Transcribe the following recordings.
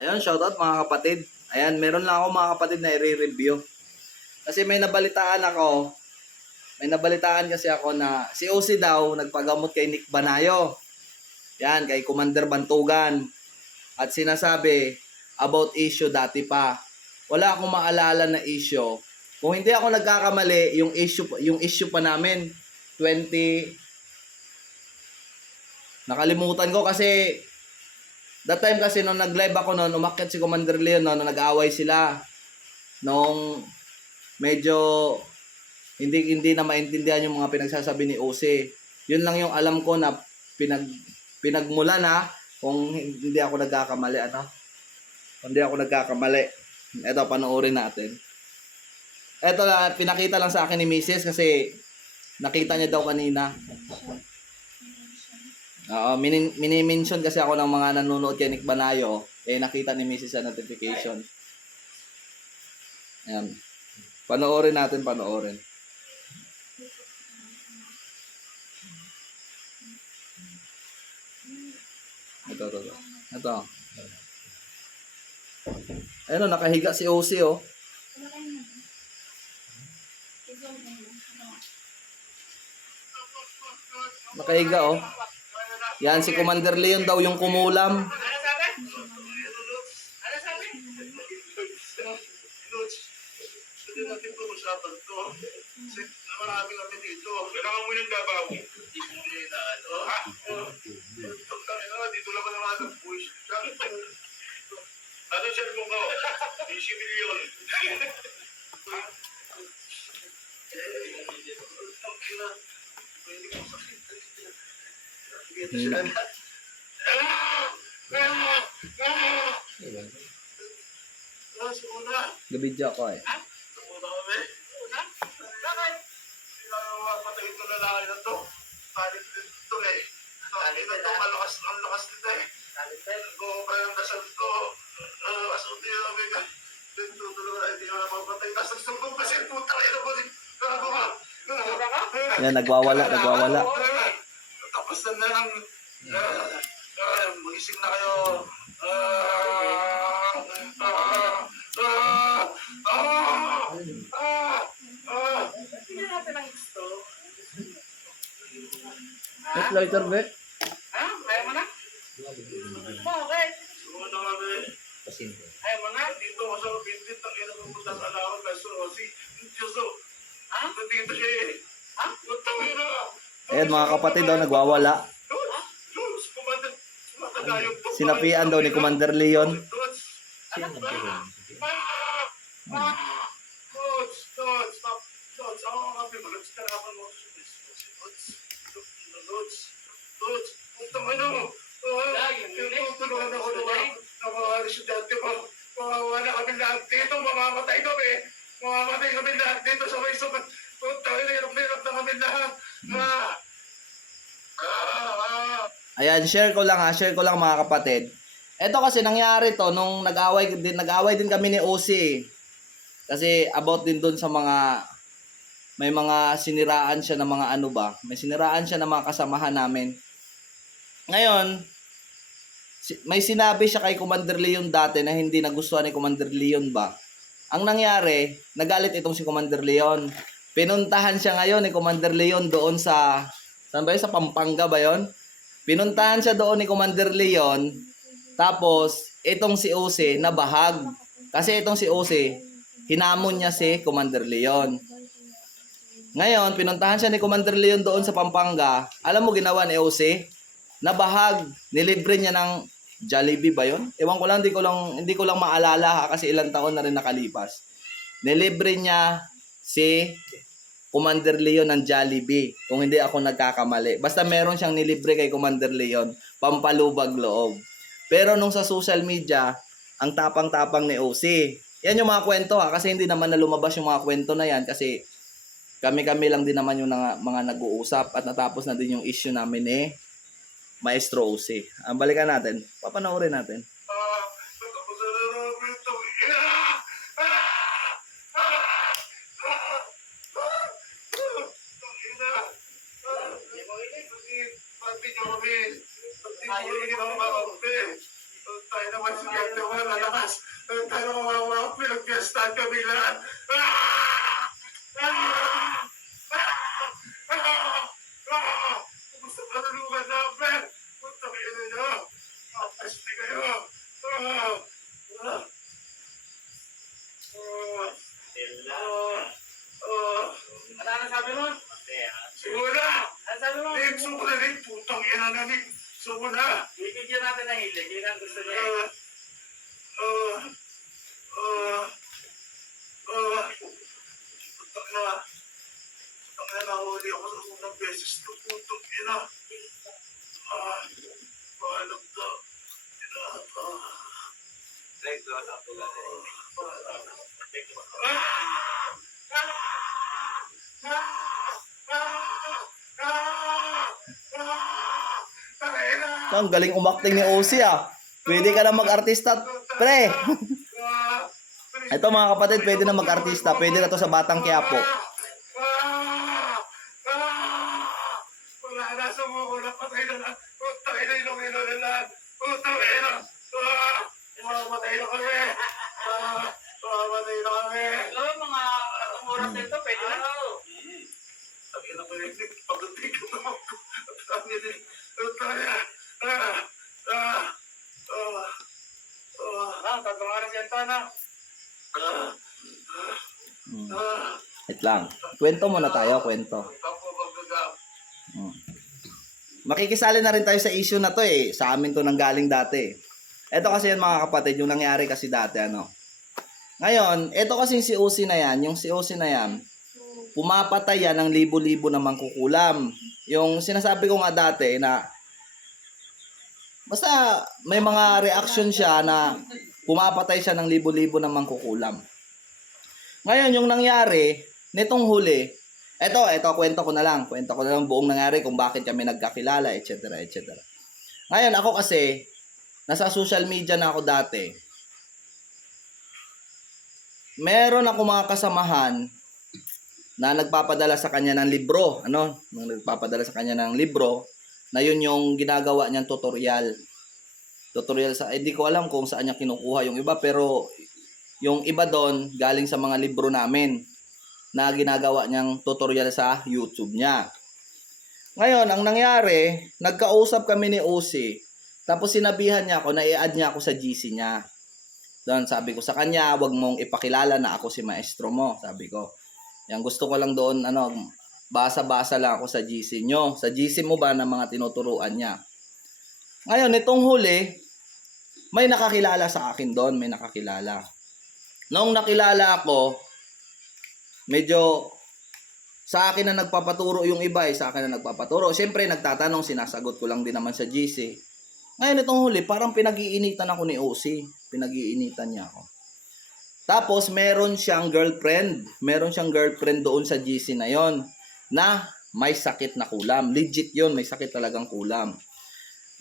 Ayun, shoutout mga kapatid. Ayan, meron lang ako mga kapatid na i-review. Kasi may nabalitaan kasi ako na si OC daw nagpagamot kay Nick Banayo. Yan, kay Commander Bantugan. At sinasabi about issue dati pa. Wala akong maalala na issue. Kung hindi ako nagkakamali, yung issue pa namin 20 nakalimutan ko kasi that time kasi nung nag-live ako noon, umakyat si Commander Leon noon, nag-aaway sila. Nung medyo hindi na maintindihan yung mga pinagsasabi ni OC. Yun lang yung alam ko na pinagmulan na kung hindi ako nagkakamali Hindi ako nagkakamali. Ito panoorin natin. Ito na pinakita lang sa akin ni Mrs. kasi nakita niya daw kanina. Mini-mention kasi ako ng mga nanonood kay Nick Banayo, nakita ni Mrs. sa notification. Ayan. Panoorin natin. Ito. Ayun, nakahiga si OC, oh. Nakahiga, oh. Yan, si Commander Leon daw yung kumulam. Hindi natin pag-usapan to. Kasi marami kami dito. Kailangan mo yung gabawi. Hindi na ano. Ha? Dito lang ka naman ang push. Ano siya mo ko? 10 milyon. Gabidya ko eh. Patay ito na lang na to. Talit dito eh. Talit na to. Ang lakas nito eh. Kung kaya ang dasal to. Asunti na kami ka. Dito tulungan na hindi na mapatay. Tapos nagsumbong kasi puta kayo na po. Yan, nagwawala. Tapos na lang. Magising na kayo. Hindi natin ang gusto. Lighter, be? Ha? Ayaw mo na? Bakit? Sumunod na kami. Ayaw mo na? Dito ako sa bintit. Ang ina pumunta sa alawang kaso. Si Diyoso. Ha? Dito siya eh. Ha? Punta mo yun ah. Ayan, mga kapatid daw, nagwawala. Luz, kumanda. Sumatagayog to. Sinapian daw ni Commander Leon. Luz. Ano? Luz, stop. Luz, ako ang kape mo. Luz, karapan mo. Luz, punta mo yun. Tutulungan ako na mga residente mo. Mawawala kami lahat dito. Mamamatay kami. Mamamatay kami lahat dito sa may sumat. Punta, hirap na kami lahat. Ayan, share ko lang mga kapatid. Ito kasi nangyari to nung nag-away din kami ni OC. Kasi about din doon sa may mga siniraan siya ng mga may siniraan siya ng mga kasamahan namin. Ngayon, may sinabi siya kay Commander Leon dati na hindi nagustuhan ni Commander Leon ba. Ang nangyari, nagalit itong si Commander Leon. Pinuntahan siya ngayon ni Commander Leon doon sa, saan ba yun? Sa Pampanga ba yun? Pinuntahan siya doon ni Commander Leon. Tapos, itong si OC nabahag. Kasi itong si OC, hinamon niya si Commander Leon. Ngayon, pinuntahan siya ni Commander Leon doon sa Pampanga. Alam mo ginawa ni OC? Nabahag. Nilibre niya ng Jollibee ba yun? Ewan ko lang, hindi ko lang maalala kasi ilang taon na rin nakalipas. Nilibre niya si Commander Leon ng Jollibee. Kung hindi ako nagkakamali. Basta meron siyang nilibre kay Commander Leon. Pampalubag loob. Pero nung sa social media, ang tapang-tapang ni OC. Yan yung mga kwento kasi hindi naman na lumabas yung mga kwento na yan kasi kami-kami lang din naman yung mga nag-uusap at natapos na din yung issue namin Maestro OC. Balikan natin. Papanoorin natin. Tayo naman si Ganda, wala lalakas. Tayo mga pinagpiestahan kami lahat. Gusto ka tulungan namin. Punta kayo ninyo. Pasti kayo. Ano na sabi mo? Simula! Ano sabi mo? Nick, sumula Nick. Putang ina na Nick. Sumula! Bibigyan natin ng hilig. Yun ang gusto niya. Putang ina, nahuli ako sa unang beses. Putang ina. Paalam ka. Ang galing umakting ni OC ah. Pwede ka na mag-artista, pre. Ito mga kapatid, pwede na mag-artista. Pwede na to sa Batang Quiapo. Wala na, sumuko na, patay na lang. Putang ina, ilong-ilo na lang. Putang ina. Mamamatay na kami. Mamamatay na kami. Alam mo, mga atong oras nito, pwede na. Ang ina ko rin, pagdating ko na ako. Ang ina, putang ina. Tatlong oras yan to, ano? Wait lang. Kwento muna tayo, kwento. Ako magagam. Makikisali na rin tayo sa issue na to eh. Sa amin to nanggaling dati. Ito kasi yan mga kapatid, yung nangyari kasi dati ano. Ngayon, ito kasi si OC na yan, yung si OC na yan, pumapatay yan ng libo-libo na mangkukulam. Yung sinasabi ko nga dati na basta may mga reaction siya na pumapatay siya ng libo-libo na mangkukulam. Ngayon, yung nangyari, nitong huli, eto, kwento ko na lang buong nangyari kung bakit kami nagkakilala, etc. etc. Ngayon, ako kasi, nasa social media na ako dati. Meron ako mga kasamahan na nagpapadala sa kanya ng libro. Nagpapadala sa kanya ng libro na yun yung ginagawa niyang tutorial. Tutorial sa, hindi ko alam kung saan niya kinukuha yung iba, pero yung iba doon, galing sa mga libro namin na ginagawa niyang tutorial sa YouTube niya. Ngayon, ang nangyari, nagkausap kami ni OC, tapos sinabihan niya ako na i-add niya ako sa GC niya. Doon, sabi ko sa kanya, wag mong ipakilala na ako si maestro mo, sabi ko. Yang gusto ko lang doon, basa-basa lang ako sa GC nyo. Sa GC mo ba ng mga tinuturuan niya? Ngayon, itong huli, may nakakilala sa akin doon, may nakakilala. Noong nakilala ako, medyo sa akin na nagpapaturo yung iba, sa akin na nagpapaturo. Siyempre, nagtatanong, sinasagot ko lang din naman sa GC. Ngayon, itong huli, parang pinag-iinitan ako ni OC. Pinag-iinitan niya ako. Tapos, meron siyang girlfriend. Meron siyang girlfriend doon sa GC na yon na may sakit na kulam. Legit yon, may sakit talagang kulam.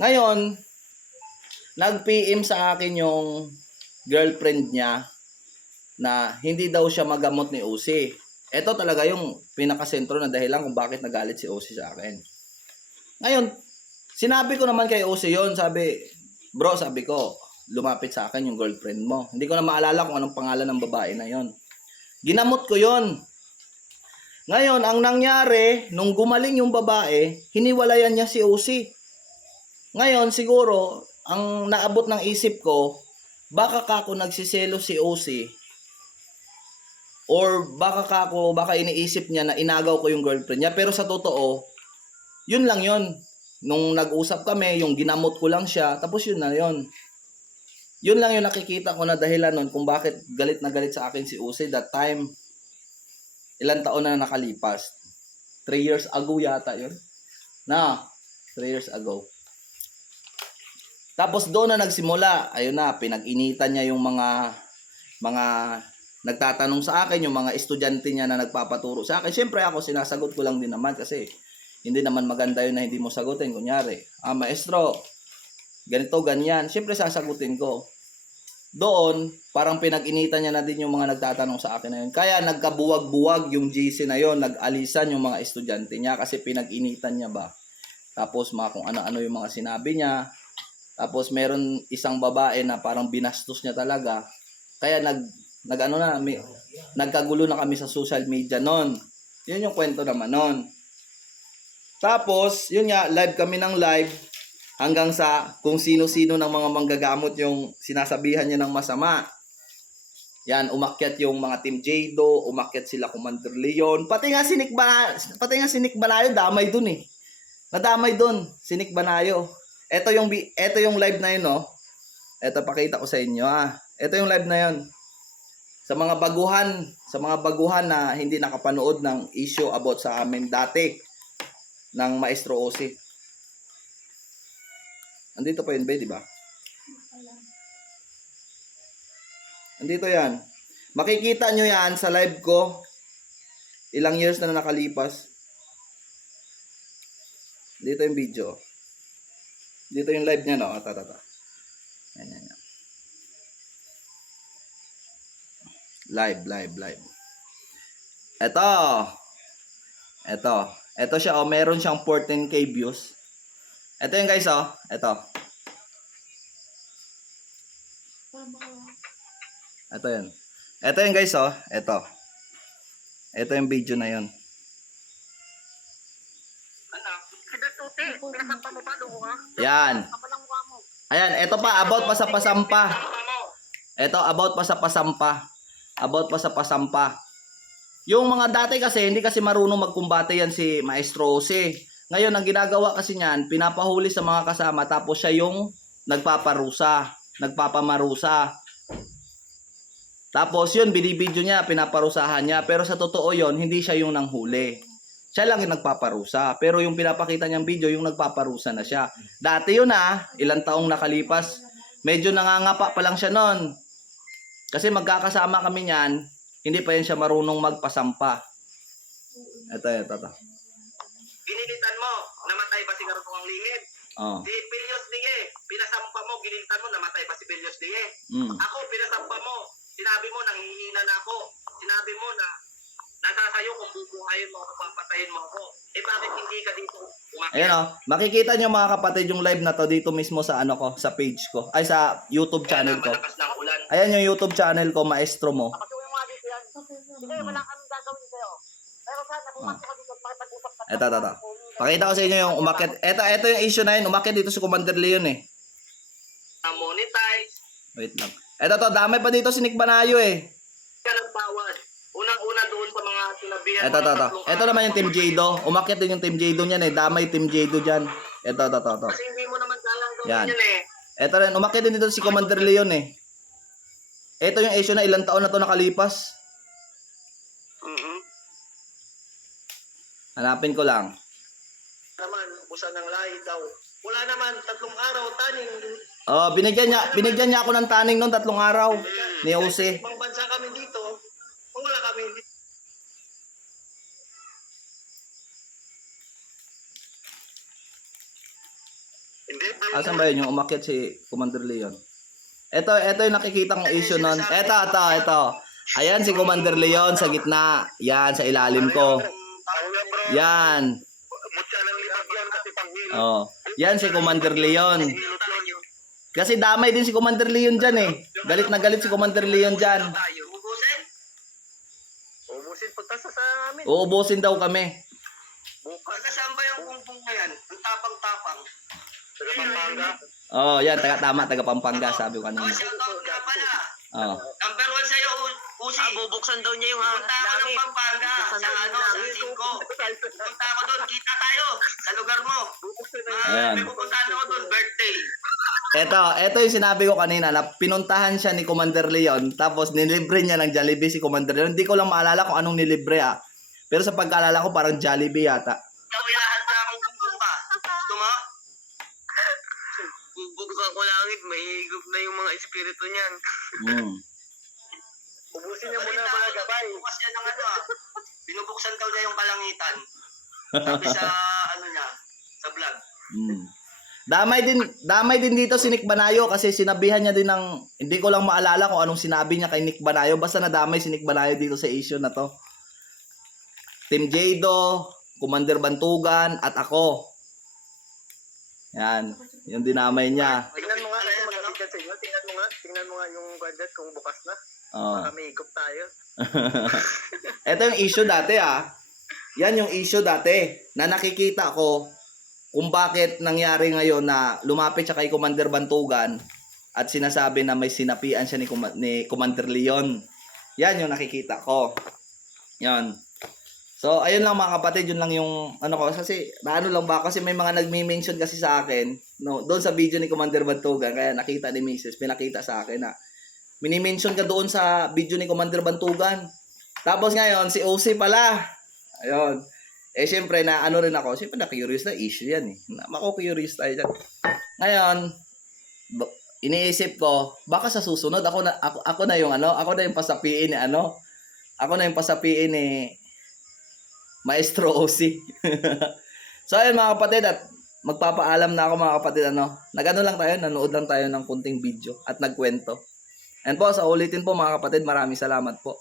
Ngayon, nag-PM sa akin yung girlfriend niya na hindi daw siya magamot ni OC. Ito talaga yung pinakasentro na dahilan kung bakit nagalit si OC sa akin. Ngayon, sinabi ko naman kay OC yon, sabi, bro, sabi ko, lumapit sa akin yung girlfriend mo. Hindi ko na maalala kung anong pangalan ng babae na yon. Ginamot ko yon. Ngayon, ang nangyari, nung gumaling yung babae, hiniwalayan niya si OC. Ngayon, siguro, ang naabot ng isip ko, baka kako nagsiselo si OC, or baka iniisip niya na inagaw ko yung girlfriend niya. Pero sa totoo, yun lang yun. Nung nag-usap kami, yung ginamot ko lang siya, tapos yun na yun. Yun lang yung nakikita ko na dahilan nun kung bakit galit na galit sa akin si OC that time. Ilang taon na nakalipas. 3 years ago yata yun. 3 years ago. Tapos doon na nagsimula, ayun na, pinag-initan niya yung mga nagtatanong sa akin, yung mga estudyante niya na nagpapaturo sa akin. Siyempre ako, sinasagot ko lang din naman kasi hindi naman maganda yun na hindi mo sagutin. Kunyari, maestro, ganito, ganyan. Siyempre sasagutin ko. Doon, parang pinag-initan niya na din yung mga nagtatanong sa akin na yun. Kaya nagkabuwag-buwag yung GC na yun, nag-alisan yung mga estudyante niya kasi pinag-initan niya ba. Tapos kung ano-ano yung mga sinabi niya. Tapos meron isang babae na parang binastos niya talaga. Kaya nagkagulo na kami sa social media noon. Yun yung kwento naman noon. Tapos, yun nga, live kami ng live hanggang sa kung sino-sino ng mga manggagamot yung sinasabihan niya ng masama. Yan, umakyat yung mga Team Jado, umakyat sila Commander Leon, pati nga si Nick Banayo damay dun eh. Nadamay dun si Nick Banayo. Ito yung live na yun, no. Ito pakita ko sa inyo, Ito yung live na yun. Sa mga baguhan na hindi nakapanood ng issue about sa amin dati ng Maestro Ose. Andito pa yun ba, di ba? Andito yan. Makikita nyo yan sa live ko. Ilang years na nakalipas. Dito yung video. Dito yung live niya, no? Yan. Live. Ito siya, meron siyang 14k views. Ito yung guys, Ito. Ito yun. Ito yung guys, Ito. Ito yung video na yun. Yan. Ayan, ito pa, about pa sa pasampa. Ito, about pa sa pasampa. Yung mga dati kasi, hindi kasi marunong magkumbate yan si Maestro Ose. Ngayon, ang ginagawa kasi niyan, pinapahuli sa mga kasama, tapos siya yung nagpapamarusa. Tapos yun, binibidyo niya, pinaparusahan niya. Pero sa totoo yun, hindi siya yung nanghuli. Siya lang yung nagpaparusa. Pero yung pinapakita niyang video, yung nagpaparusa na siya. Dati yun ilang taong nakalipas, medyo nangangapa pa lang siya nun. Kasi magkakasama kami niyan, hindi pa yan siya marunong magpasampa. Ito. Ginilitan mo, namatay ba si Garutong ang lihim? Oh. Si Pelios Dige, pinasampa mo, ginilitan mo, namatay ba si Pelios Dige? Ako, pinasampa mo, sinabi mo, nanghihina na ako. Sinabi mo na, nasa sayo kung bubuhayin mo ako, papatayin mo ako. Bakit hindi ka dito umakyat? Ayan makikita nyo mga kapatid yung live na to dito mismo sa sa page ko. Ay, sa YouTube channel ko. Malakas ng ulan. Ayan yung YouTube channel ko, Maestro mo. Kapasuhin mo nga dito yan. Sige, wala kami gagawin sa'yo. Pero sana, pumasok ka dito, makipag-usap ka. Ito. Pakita ko sa inyo yung umakyat. Ito yung issue na yun. Umakyat dito si Commander Leon eh. Na-monetize. Wait lang. Ito damay pa dito si Nick Banayo eh. Ka ng bawal. Unang-una doon sa mga sinabihan. Ito naman yung Team Jado. Umakyat din yung Team Jado niyan eh. Damay Team Jado dyan. Ito. Kasi hindi mo naman kailangan gawin Yan. yun eh. Ito rin. Umakyat din dito si Commander Leon eh. Ito yung issue na ilang taon na to nakalipas. Hanapin ko lang. Naman, busan ng lahi daw. Wala naman, 3 araw, taning. Oh, binigyan niya ako ng taning noon 3 araw ni Ose. Ibang bansa kami dito. Kung wala kami dito. Hindi. Asan ba yun yung umakyat si Commander Leon? Ito yung nakikita kong issue nun. Ito. Ayan si Commander Leon sa gitna. Yan, sa ilalim ko. Yan. Mutya ng libag yan kasi panghilo. Oh. Yan si Commander Leon. Kasi damay din si Commander Leon dyan eh. Galit na galit si Commander Leon dyan. Ubusin? Ubusin pagkasa sa amin. Uubusin daw kami. Bukas. Saan ba yung pungpung na yan? Ang tapang-tapang. Taga Pampanga. Oh, yan. Taga Pampanga, sabi ko kanina. Shoutout nga pala. Oh. Number 1 sa'yo, Uzi. Bubuksan daw niya yung punta ako ng Pampanga. Sa sa 5. Punta ako doon, kita tayo. Sa lugar mo. Ayan. May pupuntahan ako doon, birthday. Ito yung sinabi ko kanina na pinuntahan siya ni Commander Leon tapos nilibre niya ng Jollibee si Commander Leon. Hindi ko lang maalala kung anong nilibre Pero sa pagkaalala ko parang Jollibee yata. Kawilahan na akong bumbuka. Gusto mo? Bubuksan ko langit, may higop na yung mga espiritu niyan. Ubusin niya muna mga gabay. Bukas niya ng binubuksan daw niya yung kalangitan. Sabi sa niya, sa vlog. Damay din dito si Nick Banayo kasi sinabihan niya din ng hindi ko lang maalala kung anong sinabi niya kay Nick Banayo, basta nadamay si Nick Banayo dito sa issue na to. Team Jado, Commander Bantugan at ako. Yan. Yung dinamay niya. Tingnan mo nga kasi malapit sa inyo. Tingnan mo nga yung budget kung bukas na. Oh. Baka may higop tayo. Ito yung issue dati Yan yung issue dati na nakikita ko kung bakit nangyari ngayon na lumapit siya kay Commander Bantugan at sinasabi na may sinapian siya ni Commander Leon. Yan yung nakikita ko. Yan. So, ayun lang mga kapatid, yun lang yung ano ko. Kasi, naano lang ba? Kasi may mga nagme-mention kasi sa akin, no, doon sa video ni Commander Bantugan, kaya nakita ni Mrs. Pinakita sa akin na mini-mention ka doon sa video ni Commander Bantugan. Tapos ngayon, si OC pala. Ayun. Eh, syempre, na ano rin ako. Syempre, na-curious na issue yan eh. Mako-curious tayo dyan. Ngayon, iniisip ko, baka sa susunod, ako na yung ano, ako na yung pasapiin ni ano. Ako na yung pasapiin ni Maestro OC. So, ayun mga kapatid, at magpapaalam na ako mga kapatid, ano. Nagano lang tayo, nanood lang tayo ng kunting video at nagkwento. And po, sa ulitin po mga kapatid, maraming salamat po.